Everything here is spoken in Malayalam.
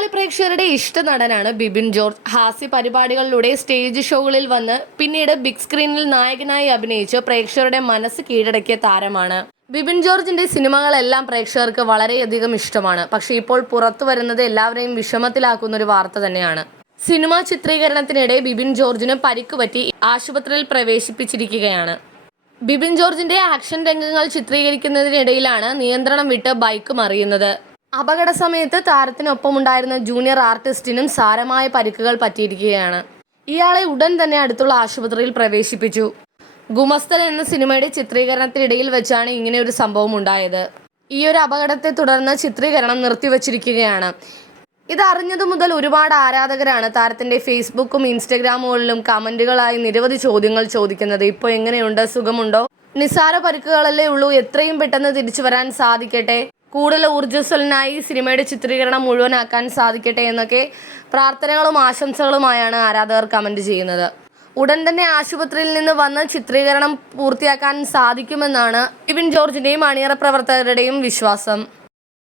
മലയാളി പ്രേക്ഷകരുടെ ഇഷ്ട നടനാണ് ബിബിൻ ജോർജ്. ഹാസ്യ പരിപാടികളിലൂടെ സ്റ്റേജ് ഷോകളിൽ വന്ന് പിന്നീട് ബിഗ് സ്ക്രീനിൽ നായകനായി അഭിനയിച്ച് പ്രേക്ഷകരുടെ മനസ്സ് കീഴടക്കിയ താരമാണ്. ബിബിൻ ജോർജിന്റെ സിനിമകളെല്ലാം പ്രേക്ഷകർക്ക് വളരെയധികം ഇഷ്ടമാണ്. പക്ഷേ ഇപ്പോൾ പുറത്തു വരുന്നത് എല്ലാവരെയും വിഷമത്തിലാക്കുന്ന ഒരു വാർത്ത തന്നെയാണ്. സിനിമാ ചിത്രീകരണത്തിനിടെ ബിബിൻ ജോർജിന് പരിക്ക് പറ്റി ആശുപത്രിയിൽ പ്രവേശിപ്പിച്ചിരിക്കുകയാണ്. ബിബിൻ ജോർജിന്റെ ആക്ഷൻ രംഗങ്ങൾ ചിത്രീകരിക്കുന്നതിനിടയിലാണ് നിയന്ത്രണം വിട്ട് ബൈക്ക് മറിയുന്നത്. അപകട സമയത്ത് താരത്തിനൊപ്പം ഉണ്ടായിരുന്ന ജൂനിയർ ആർട്ടിസ്റ്റിനും സാരമായ പരിക്കുകൾ പറ്റിയിരിക്കുകയാണ്. ഇയാളെ ഉടൻ തന്നെ അടുത്തുള്ള ആശുപത്രിയിൽ പ്രവേശിപ്പിച്ചു. ഗുമസ്തൻ എന്ന സിനിമയുടെ ചിത്രീകരണത്തിനിടയിൽ വെച്ചാണ് ഇങ്ങനെ ഒരു സംഭവം ഉണ്ടായത്. ഈ ഒരു അപകടത്തെ തുടർന്ന് ചിത്രീകരണം നിർത്തിവച്ചിരിക്കുകയാണ്. ഇത് അറിഞ്ഞതു മുതൽ ഒരുപാട് ആരാധകരാണ് താരത്തിന്റെ ഫേസ്ബുക്കും ഇൻസ്റ്റഗ്രാമുകളിലും കമന്റുകളായി നിരവധി ചോദ്യങ്ങൾ ചോദിക്കുന്നത്. ഇപ്പോൾ എങ്ങനെയുണ്ട്? സുഖമുണ്ടോ? നിസാര പരിക്കുകളല്ലേ ഉള്ളൂ? എത്രയും പെട്ടെന്ന് തിരിച്ചു വരാൻ സാധിക്കട്ടെ? കൂടുതൽ ഊർജസ്വലനായി സിനിമയുടെ ചിത്രീകരണം മുഴുവനാക്കാൻ സാധിക്കട്ടെ എന്നൊക്കെ പ്രാർത്ഥനകളും ആശംസകളുമായാണ് ആരാധകർ കമന്റ് ചെയ്യുന്നത്. ഉടൻ തന്നെ ആശുപത്രിയിൽ നിന്ന് വന്ന് ചിത്രീകരണം പൂർത്തിയാക്കാൻ സാധിക്കുമെന്നാണ് ഇവിൻ ജോർജിന്റെയും അണിയറ പ്രവർത്തകരുടെയും വിശ്വാസം.